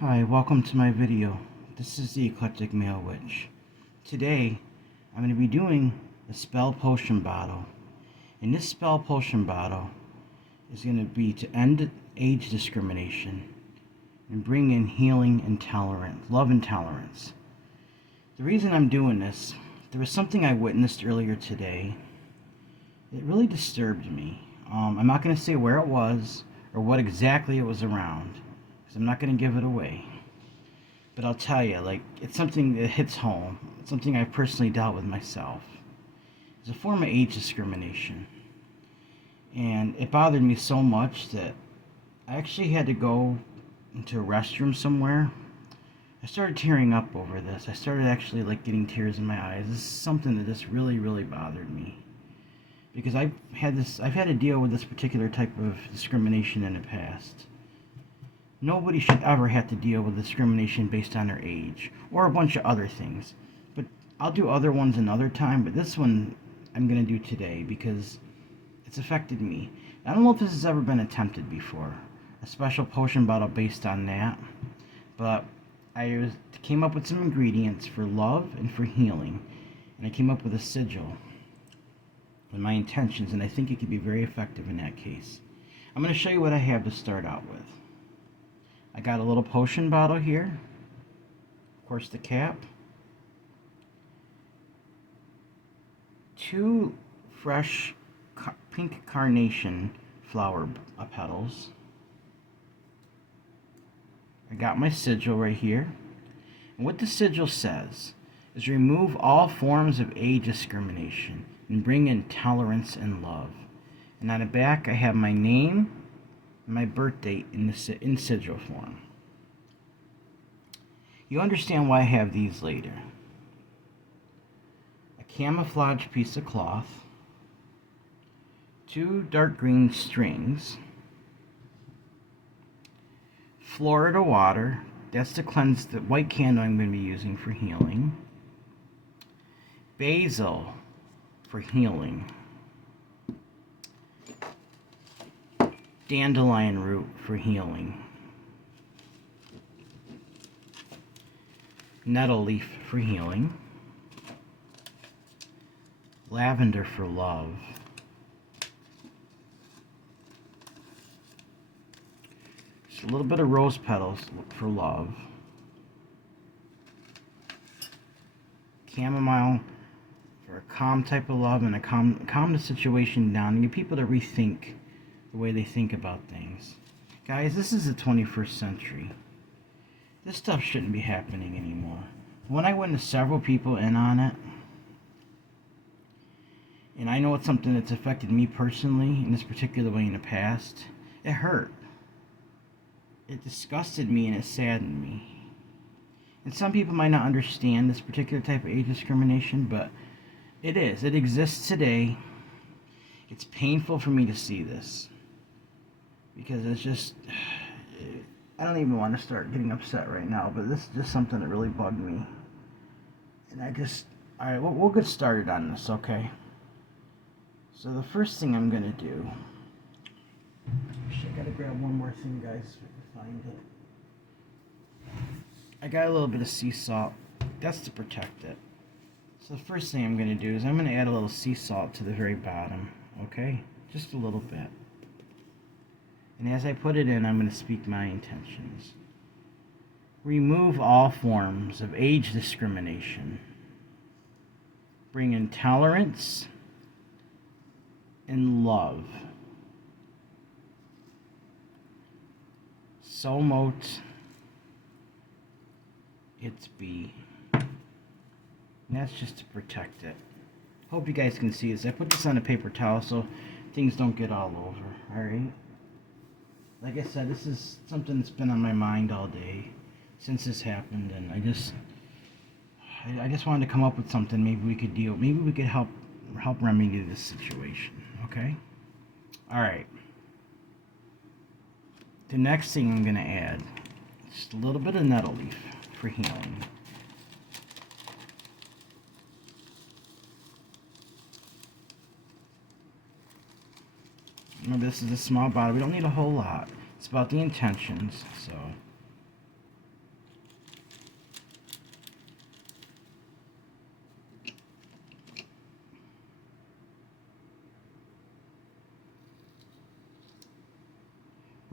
Hi, welcome to my video. This is the Eclectic Male Witch. Today, I'm going to be doing a spell potion bottle. And this spell potion bottle is going to be to end age discrimination and bring in healing and tolerance, love and tolerance. The reason I'm doing this, there was something I witnessed earlier today. It really disturbed me. I'm not going to say where it was or what exactly it was around, because I'm not going to give it away. But I'll tell you, it's something that hits home. It's something I personally dealt with myself. It's a form of age discrimination. And it bothered me so much that I actually had to go into a restroom somewhere. I started tearing up over this. I started actually getting tears in my eyes. This is something that just really, really bothered me. Because I've had to deal with this particular type of discrimination in the past. Nobody should ever have to deal with discrimination based on their age, or a bunch of other things. But I'll do other ones another time, but this one I'm going to do today because it's affected me. I don't know if this has ever been attempted before, a special potion bottle based on that, but I came up with some ingredients for love and for healing, and I came up with a sigil with my intentions, and I think it could be very effective in that case. I'm going to show you what I have to start out with. I got a little potion bottle here, of course the cap, 2 fresh pink carnation flower petals. I got my sigil right here, and what the sigil says is remove all forms of age discrimination and bring in tolerance and love. And on the back I have my name and my birth date in sigil form. You understand why I have these later. A camouflage piece of cloth, 2 dark green strings, Florida water, that's to cleanse the white candle I'm going to be using for healing, basil for healing, dandelion root for healing, nettle leaf for healing, lavender for love, just a little bit of rose petals for love, chamomile for a calm type of love and a calm the situation down and get people to rethink the way they think about things. Guys, this is the 21st century. This stuff shouldn't be happening anymore. When I went to several people in on it, and I know it's something that's affected me personally in this particular way in the past, it hurt. It disgusted me and it saddened me. And some people might not understand this particular type of age discrimination, but it is. It exists today. It's painful for me to see this. Because it's just, I don't even want to start getting upset right now, but this is just something that really bugged me. And alright, we'll get started on this, okay? So the first thing I'm going to do, I gotta grab one more thing, guys, if I can find it. I got a little bit of sea salt. That's to protect it. So the first thing I'm going to do is I'm going to add a little sea salt to the very bottom, okay? Just a little bit. And as I put it in, I'm going to speak my intentions. Remove all forms of age discrimination. Bring in tolerance and love. So mote it's be. And that's just to protect it. Hope you guys can see this. I put this on a paper towel so things don't get all over. Alright? Like I said, this is something that's been on my mind all day since this happened, and I just wanted to come up with something maybe we could help remedy this situation, okay? Alright. The next thing I'm going to add is just a little bit of nettle leaf for healing. Remember, this is a small bottle. We don't need a whole lot. It's about the intentions, so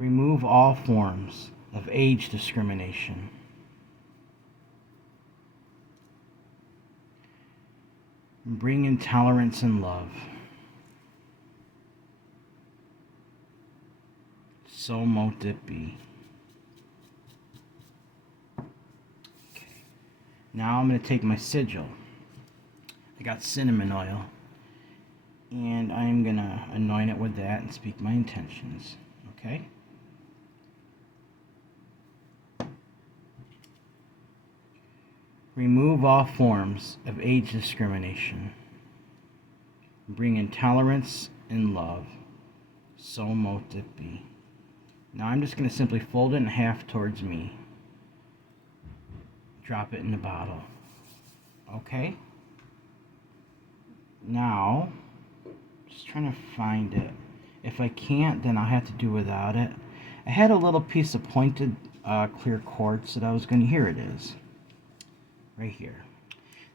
Remove all forms of age discrimination. Bring in tolerance and love. So mote it be. Okay. Now I'm going to take my sigil. I got cinnamon oil. And I'm going to anoint it with that and speak my intentions. Okay? Remove all forms of age discrimination. Bring in tolerance and love. So mote it be. Now I'm just going to simply fold it in half towards me. Drop it in the bottle. Okay? Now, just trying to find it. If I can't, then I'll have to do without it. I had a little piece of pointed clear quartz that I was going to... Here it is. Right here.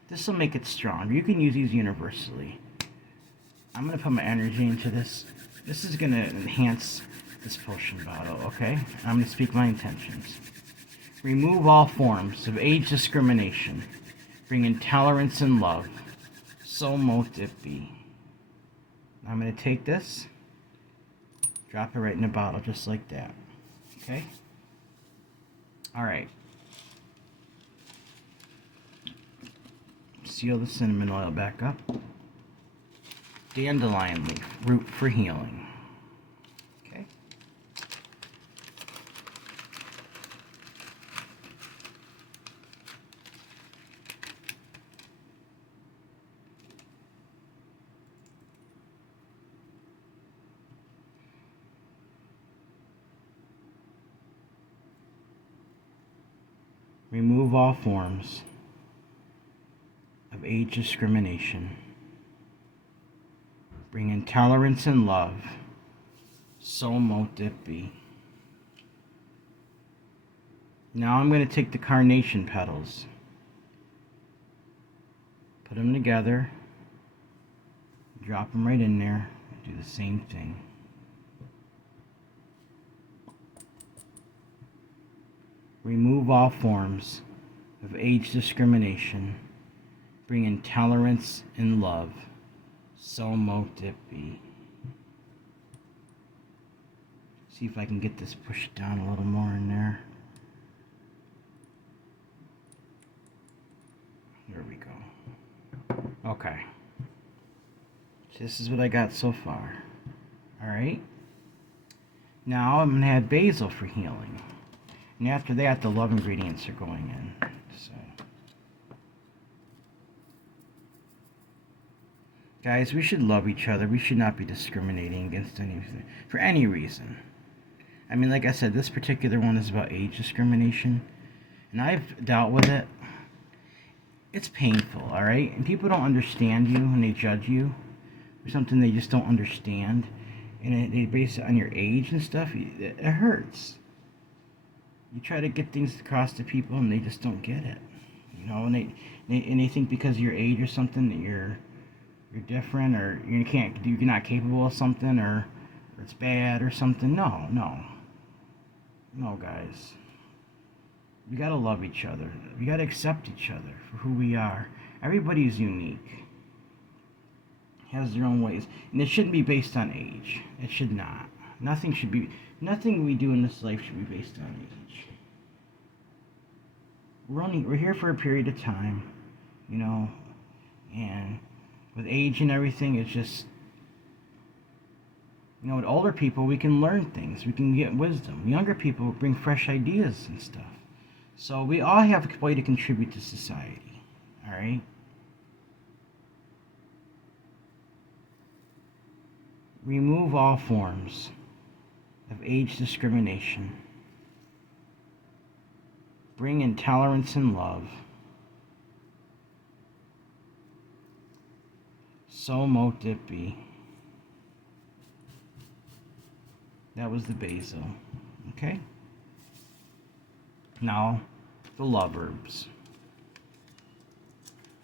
This will make it stronger. You can use these universally. I'm going to put my energy into this. This is going to enhance this potion bottle, okay? I'm going to speak my intentions. Remove all forms of age discrimination. Bring in tolerance and love. So mote it be. I'm going to take this, drop it right in the bottle just like that, okay? Alright. Seal the cinnamon oil back up. Dandelion leaf, root for healing. Okay. Remove all forms of age discrimination. Bring in tolerance and love. So mote it be. Now I'm going to take the carnation petals, put them together, drop them right in there, do the same thing. Remove all forms of age discrimination. Bring in tolerance and love. So mote it be. See if I can get this pushed down a little more in there. There we go. Okay. So this is what I got so far. Alright. Now I'm going to add basil for healing. And after that, the love ingredients are going in. So, guys, we should love each other. We should not be discriminating against anything for any reason. I mean, like I said, this particular one is about age discrimination, and I've dealt with it. It's painful, all right? And people don't understand you when they judge you for something they just don't understand, and they base it on your age and stuff. It hurts. You try to get things across to people, and they just don't get it. You know, and they think because of your age or something that you're different, or you're not capable of something, or it's bad or something. No, guys. We gotta love each other. We gotta accept each other for who we are. Everybody's unique. Has their own ways, and it shouldn't be based on age. It should not. Nothing we do in this life should be based on age. We're here for a period of time, you know, and with age and everything, it's just, you know, with older people, we can learn things. We can get wisdom. Younger people bring fresh ideas and stuff. So we all have a way to contribute to society, all right? Remove all forms of age discrimination. Bring in tolerance and love. So mote it be. That was the basil. Okay? Now, the love herbs.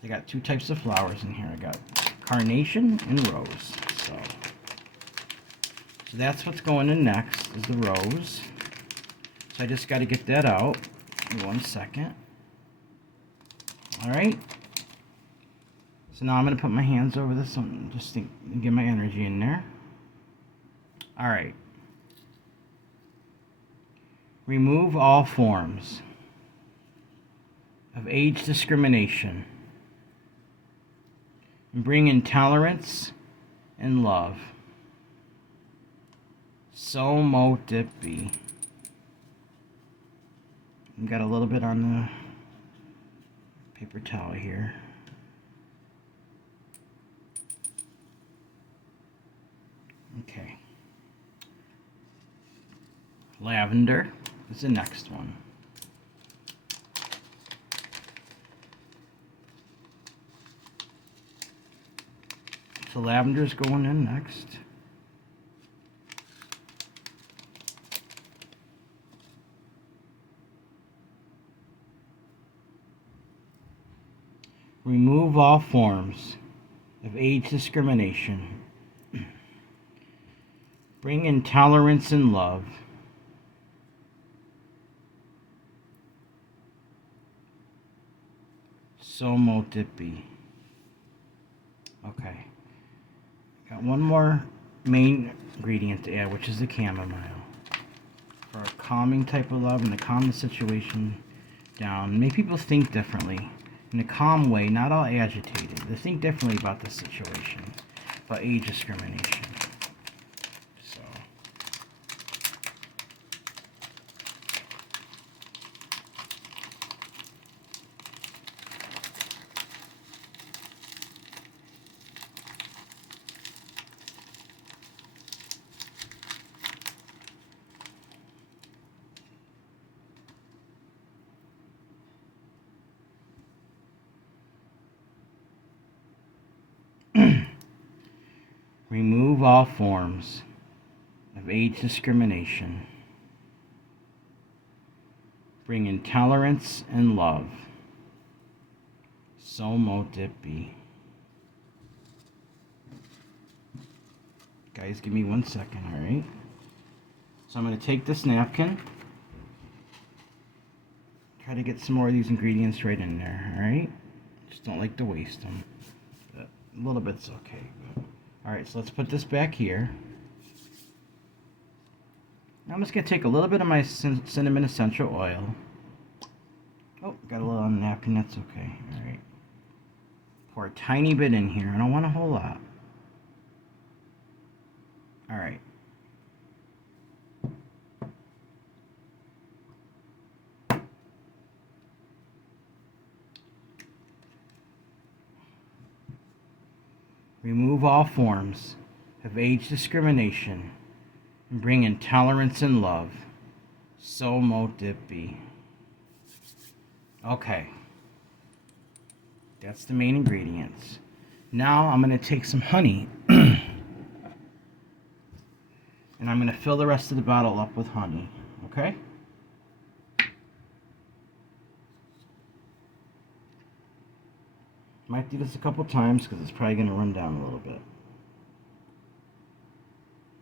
I got two types of flowers in here. I got carnation and rose. So, So that's what's going in next, is the rose. So I just got to get that out. Give me 1 second. Alright. So now I'm going to put my hands over this one, just to get my energy in there. Alright. Remove all forms of age discrimination and bring in tolerance and love. So mote it be. Got a little bit on the paper towel here. Okay. Lavender is the next one. So lavender is going in next. Remove all forms of age discrimination. Bring in tolerance and love. So mote it be. Okay. Got one more main ingredient to add, which is the chamomile. For a calming type of love and to calm the situation down. Make people think differently. In a calm way, not all agitated. They think differently about the situation, about age discrimination. So, remove all forms of age discrimination. Bring in tolerance and love. So mote it be. Guys, give me 1 second, alright? So I'm going to take this napkin. Try to get some more of these ingredients right in there, alright? Just don't like to waste them. But a little bit's okay. Alright, so let's put this back here. Now I'm just going to take a little bit of my cinnamon essential oil. Oh, got a little on the napkin, that's okay. Alright. Pour a tiny bit in here. I don't want a whole lot. Alright. Remove all forms of age discrimination and bring in tolerance and love. So mote it be. Okay. That's the main ingredients. Now I'm going to take some honey and I'm going to fill the rest of the bottle up with honey. Okay? Might do this a couple times because it's probably going to run down a little bit.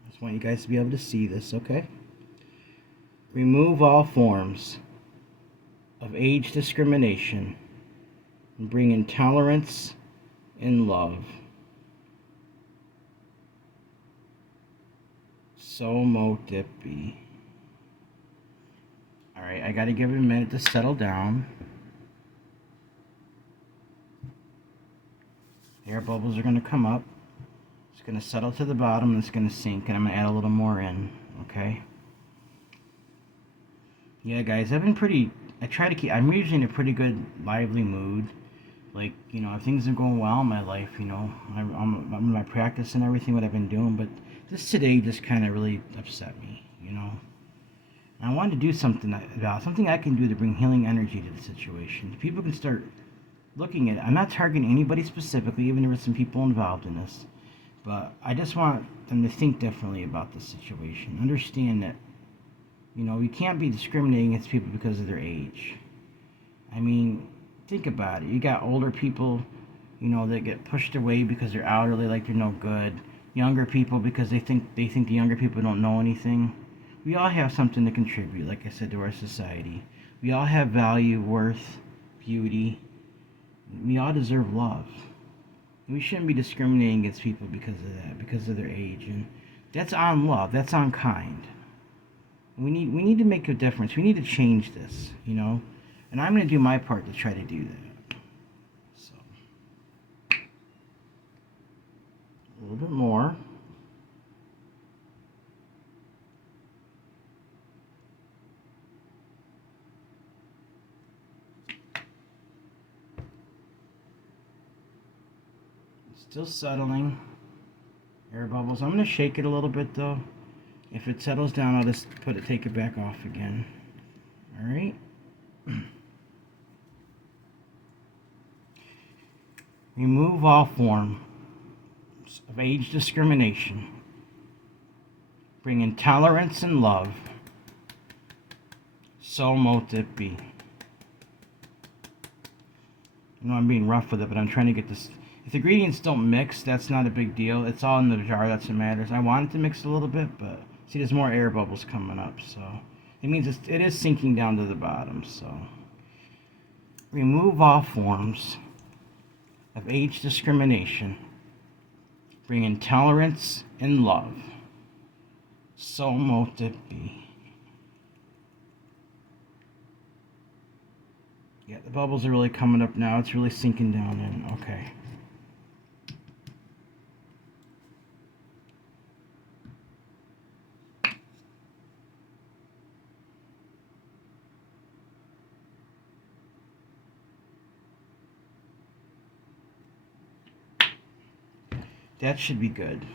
Just want you guys to be able to see this, okay? Remove all forms of age discrimination and bring in tolerance and love. So mote it be. Alright, I gotta give it a minute to settle down. Air bubbles are going to come up. It's going to settle to the bottom and it's going to sink, and I'm going to add a little more in, okay? Yeah, guys, I try to keep, I'm usually in a pretty good, lively mood. Like, you know, things are going well in my life, you know. I'm in my practice and everything, what I've been doing, but this today just kind of really upset me, you know. And I wanted to do something about, something I can do to bring healing energy to the situation. People can start looking at it. I'm not targeting anybody specifically, even if there's some people involved in this. But I just want them to think differently about this situation. Understand that, you know, you can't be discriminating against people because of their age. I mean, think about it. You got older people, you know, that get pushed away because they're elderly, like they're no good. younger people because they think the younger people don't know anything. We all have something to contribute, like I said, to our society. We all have value, worth, beauty. We all deserve love. And we shouldn't be discriminating against people because of that, because of their age. And that's on love. That's on kind. We need to make a difference. We need to change this, you know. And I'm going to do my part to try to do that. So, a little bit more. Still settling. Air bubbles. I'm going to shake it a little bit though. If it settles down, I'll just take it back off again. Alright. Remove all forms of age discrimination. Bring in tolerance and love. So mote it be. I know I'm being rough with it, but I'm trying to get this. If the ingredients don't mix, that's not a big deal. It's all in the jar, that's what matters. I want it to mix a little bit, but see, there's more air bubbles coming up, so it means it is sinking down to the bottom. So remove all forms of age discrimination. Bring in tolerance and love. So mote it be. Yeah, the bubbles are really coming up now. It's really sinking down in. Okay. That should be good.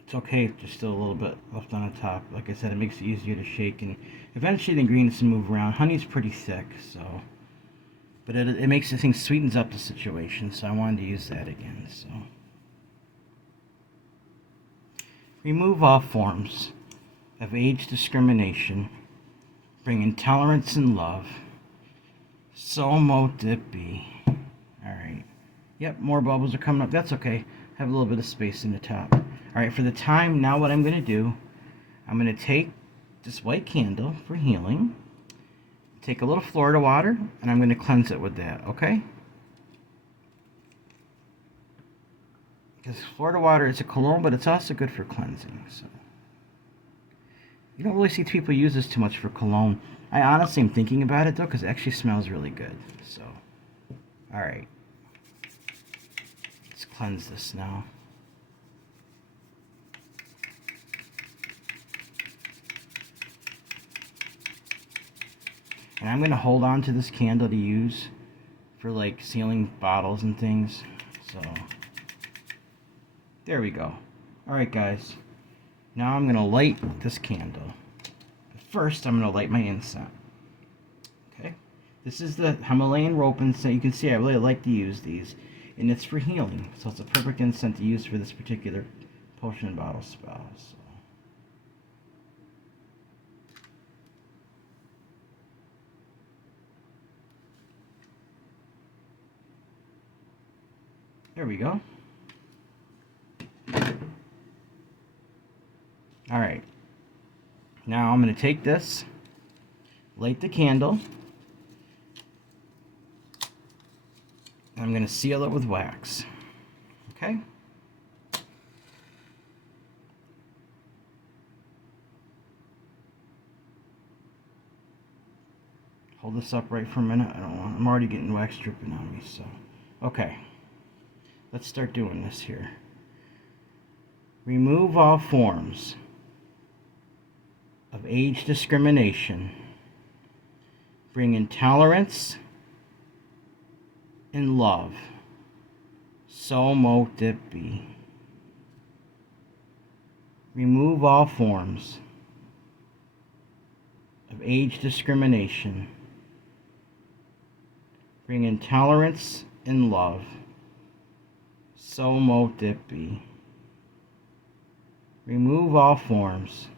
It's okay if there's still a little bit left on the top. Like I said, it makes it easier to shake, and eventually the ingredients move around. Honey's pretty thick, so, but it makes the thing, sweetens up the situation, so I wanted to use that again. So remove all forms of age discrimination. Bring in tolerance and love. So mote it be. Alright. Yep, more bubbles are coming up. That's okay. Have a little bit of space in the top. Alright, for the time, now what I'm going to do, I'm going to take this white candle for healing, take a little Florida water, and I'm going to cleanse it with that, okay? Because Florida water is a cologne, but it's also good for cleansing. So you don't really see people use this too much for cologne. I honestly am thinking about it, though, because it actually smells really good. So, alright. Let's cleanse this now. And I'm going to hold on to this candle to use for like sealing bottles and things. So, there we go. Alright guys, now I'm going to light this candle. But first I'm going to light my incense. Okay, this is the Himalayan rope incense. You can see I really like to use these. And it's for healing. So it's a perfect incense to use for this particular potion bottle spell. So. There we go. Alright. Now I'm going to take this, light the candle, and I'm going to seal it with wax. Okay? Hold this upright for a minute. I'm already getting wax dripping on me, so. Okay. Let's start doing this here. Remove all forms of age discrimination. Bring in tolerance and love. So mote it be. Remove all forms of age discrimination. Bring in tolerance and love. So mote it be. Remove all forms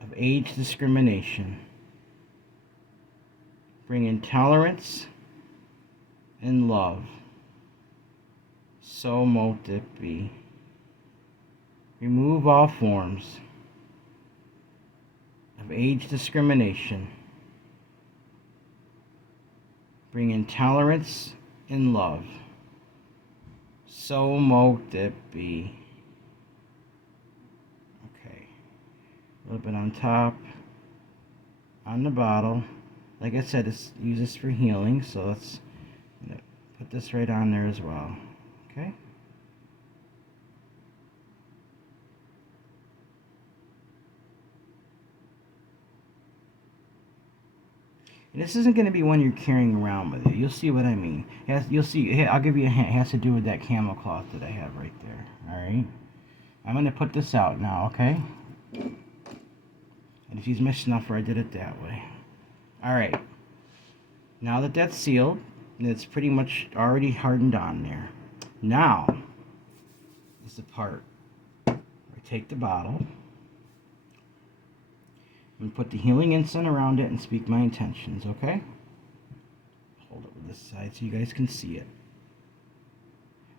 of age discrimination. Bring in tolerance and love. So mote it be. Remove all forms of age discrimination. Bring in tolerance and love. So mote it be. Okay. A little bit on top. On the bottle. Like I said, use this for healing, so let's put this right on there as well. Okay? And this isn't going to be one you're carrying around with you. You'll see what I mean. You'll see. I'll give you a hint. It has to do with that camel cloth that I have right there. Alright? I'm going to put this out now, okay? And if he's missing enough, I did it that way. Alright. Now that that's sealed, it's pretty much already hardened on there. Now is the part where I take the bottle and put the healing incense around it and speak my intentions, okay? Hold it with this side so you guys can see it.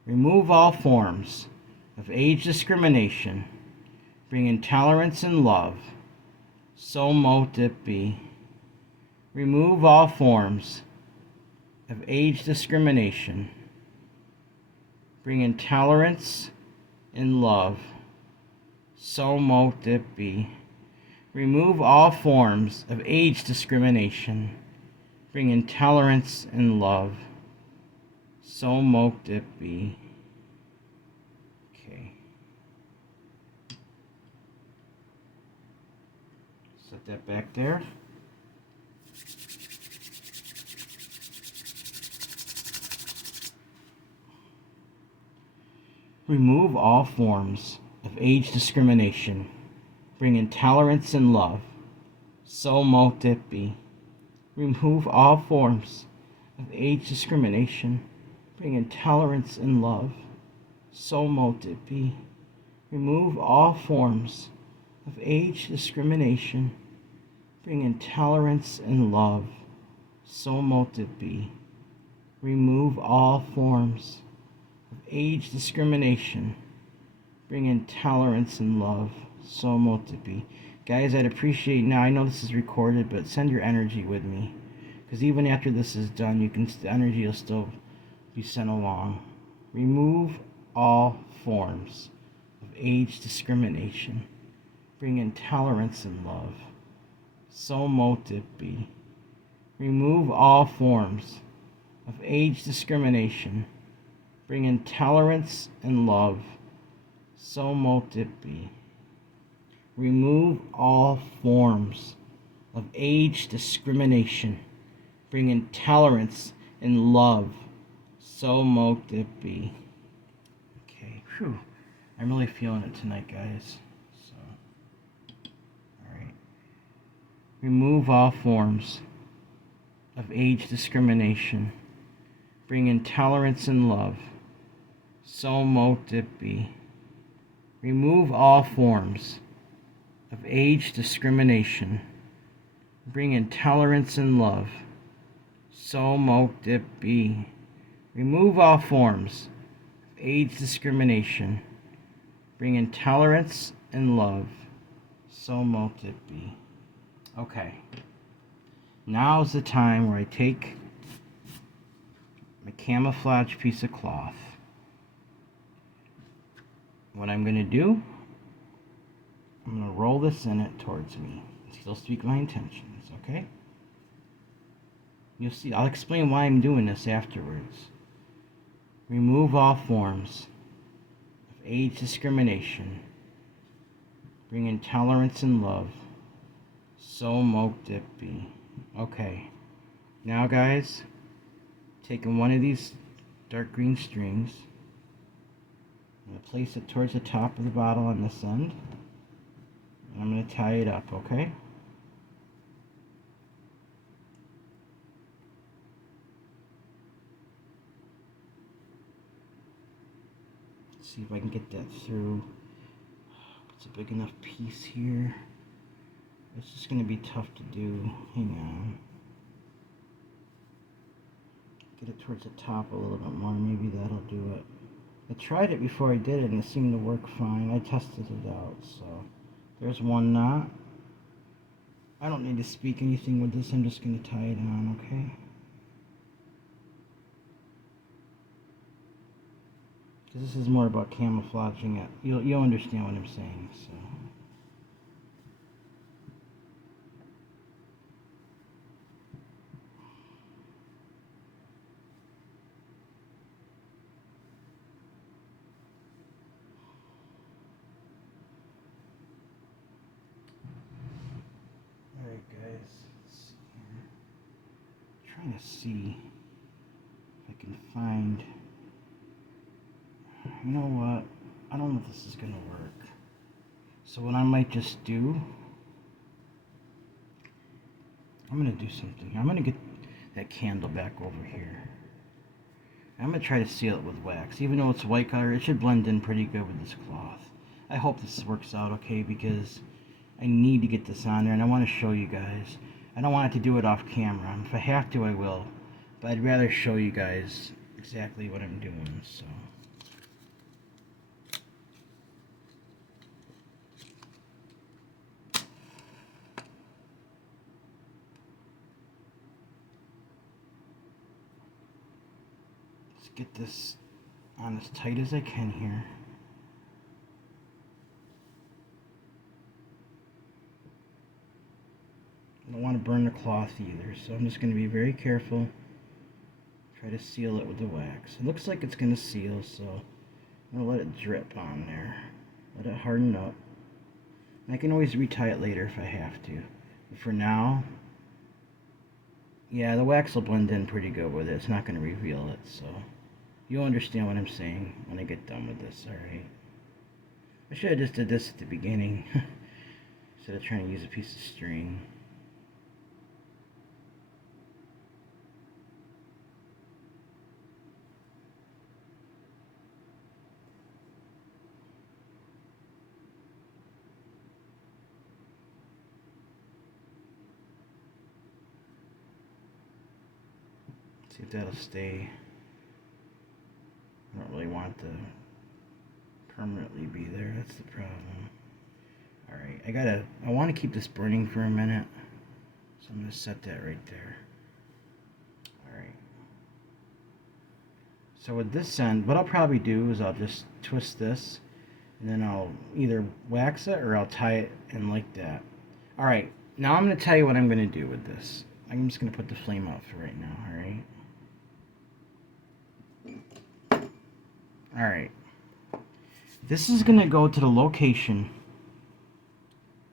Remove all forms of age discrimination. Bring in tolerance and love. So mote it be. Remove all forms of age discrimination. Bring in tolerance and love. So mote it be. Remove all forms of age discrimination. Bring in tolerance and love. So mote it be. Okay. Set that back there. Remove all forms of age discrimination. Bring in tolerance and love. So mote it be. Remove all forms of age discrimination. Bring in tolerance and love. So mote it be. Remove all forms of age discrimination. Bring in tolerance and love. So mote it be. Remove all forms of age discrimination. Bring in tolerance and love. So mote it be. Guys, I'd appreciate, now I know this is recorded, but send your energy with me, because even after this is done, the energy will still be sent along. Remove all forms of age discrimination. Bring in tolerance and love. So mote it be. Remove all forms of age discrimination. Bring in tolerance and love. So mote it be. Remove all forms of age discrimination. Bring in tolerance and love. So mote it be. Okay, whew. I'm really feeling it tonight, guys. So, alright. Remove all forms of age discrimination. Bring in tolerance and love. So mote it be. Remove all forms of age discrimination. Bring in tolerance and love. So mote it be. Remove all forms of age discrimination. Bring in tolerance and love. So mote it be. Okay. Now's the time where I take my camouflage piece of cloth. What I'm going to do, I'm going to roll this in it towards me. Still speak my intentions, okay? You'll see, I'll explain why I'm doing this afterwards. Remove all forms of age discrimination. Bring in tolerance and love. So mote it be. Okay. Now, guys, taking one of these dark green strings, I'm going to place it towards the top of the bottle on this end. And I'm going to tie it up, okay? Let's see if I can get that through. It's a big enough piece here. It's just going to be tough to do. Hang on. Get it towards the top a little bit more. Maybe that'll do it. I tried it before I did it and it seemed to work fine. I tested it out, so there's one knot. I don't need to speak anything with this, I'm just going to tie it on, okay? Because this is more about camouflaging it. You'll understand what I'm saying, so. Alright guys, let's see here. I'm trying to see if I can find, you know what, I don't know if this is going to work. So what I might just do, I'm going to do something. I'm going to get that candle back over here. I'm going to try to seal it with wax. Even though it's white color, it should blend in pretty good with this cloth. I hope this works out okay because I need to get this on there and I want to show you guys. I don't want it to do it off camera. If I have to, I will. But I'd rather show you guys exactly what I'm doing, so. Let's get this on as tight as I can here. I don't want to burn the cloth either, so I'm just going to be very careful. Try to seal it with the wax. It looks like it's going to seal, so I'm going to let it drip on there. Let it harden up. And I can always retie it later if I have to. But for now, yeah, the wax will blend in pretty good with it. It's not going to reveal it, so you'll understand what I'm saying when I get done with this, alright? I should have just did this at the beginning instead of trying to use a piece of string. See if that'll stay. I don't really want to permanently be there. That's the problem. Alright, I want to keep this burning for a minute. So I'm going to set that right there. Alright. So with this end, what I'll probably do is I'll just twist this. And then I'll either wax it or I'll tie it in like that. Alright, now I'm going to tell you what I'm going to do with this. I'm just going to put the flame out for right now, alright? Alright, this is going to go to the location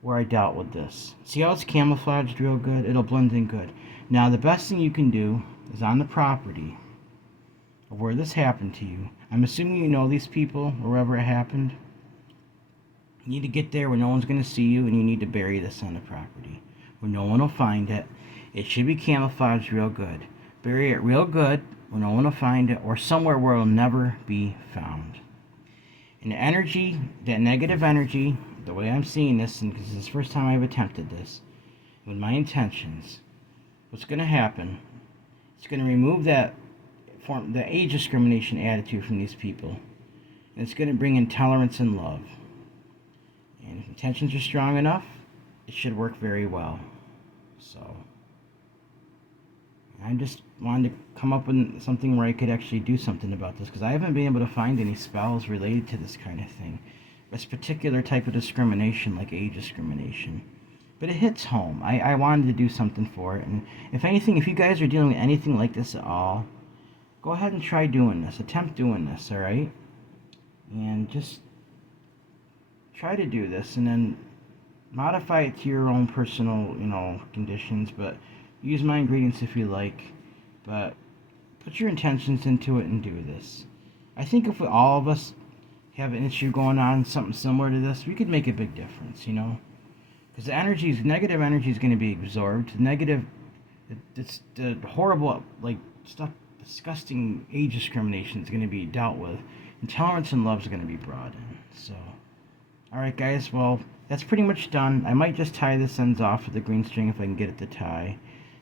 where I dealt with this. See how it's camouflaged real good? It'll blend in good. Now the best thing you can do is on the property of where this happened to you. I'm assuming you know these people, wherever it happened. You need to get there where no one's going to see you and you need to bury this on the property where no one will find it. It should be camouflaged real good. Bury it real good where no one will find it, or somewhere where it'll never be found. And the energy, that negative energy, the way I'm seeing this, and because this is the first time I've attempted this, with my intentions, what's going to happen, it's going to remove that the age discrimination attitude from these people, and it's going to bring in tolerance and love. And if intentions are strong enough, it should work very well. So I just wanted to come up with something where I could actually do something about this, because I haven't been able to find any spells related to this kind of thing. This particular type of discrimination, like age discrimination. But it hits home. I wanted to do something for it. And if anything, if you guys are dealing with anything like this at all, go ahead and try doing this. Attempt doing this, alright? And just try to do this, and then modify it to your own personal, conditions, but use my ingredients if you like, but put your intentions into it and do this. I think if all of us have an issue going on, something similar to this, we could make a big difference, because the negative energy is going to be absorbed. The horrible, disgusting age discrimination is going to be dealt with, and tolerance and love is going to be brought in. So, alright guys, well, that's pretty much done. I might just tie this ends off with the green string if I can get it to tie.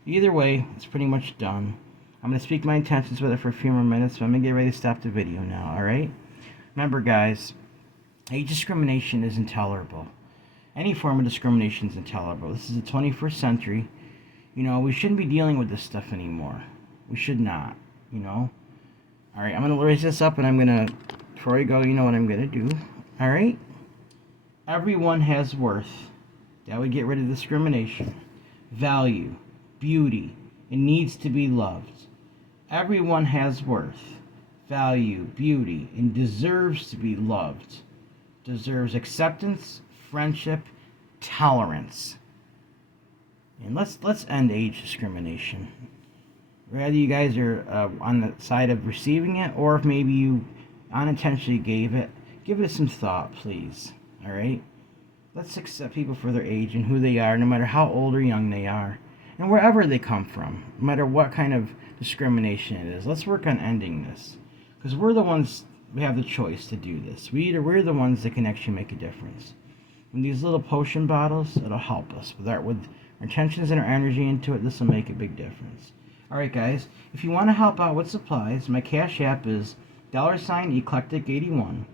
Either way, it's pretty much done. I'm going to speak my intentions with it for a few more minutes, so I'm going to get ready to stop the video now, alright? Remember, guys, age discrimination is intolerable. Any form of discrimination is intolerable. This is the 21st century. You know, we shouldn't be dealing with this stuff anymore. We should not, you know. Alright, I'm going to raise this up and I'm going to, before I go, you know what I'm going to do. Alright? Everyone has worth. That would get rid of discrimination. Value, beauty, and needs to be loved. Everyone has worth, value, beauty, and deserves to be loved. Deserves acceptance, friendship, tolerance. And let's end age discrimination. Whether you guys are on the side of receiving it, or if maybe you unintentionally gave it, give it some thought, please. All right? Let's accept people for their age and who they are, no matter how old or young they are, and wherever they come from, no matter what kind of discrimination it is. Let's work on ending this, because we're the ones who have the choice to do this. We're the ones that can actually make a difference. And these little potion bottles, it'll help us with our intentions and our energy into it. This will make a big difference. Alright guys, if you want to help out with supplies, my Cash App is $eclectic81.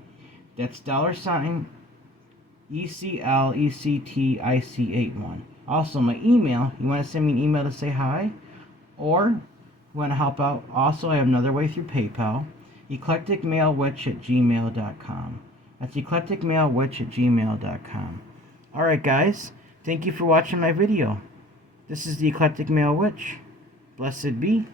That's $ECLECTIC81. Also, my email, you want to send me an email to say hi, or you want to help out, also I have another way through PayPal, eclecticmalewitch@gmail.com. That's eclecticmalewitch@gmail.com. Alright guys, thank you for watching my video. This is the Eclectic Male Witch. Blessed be.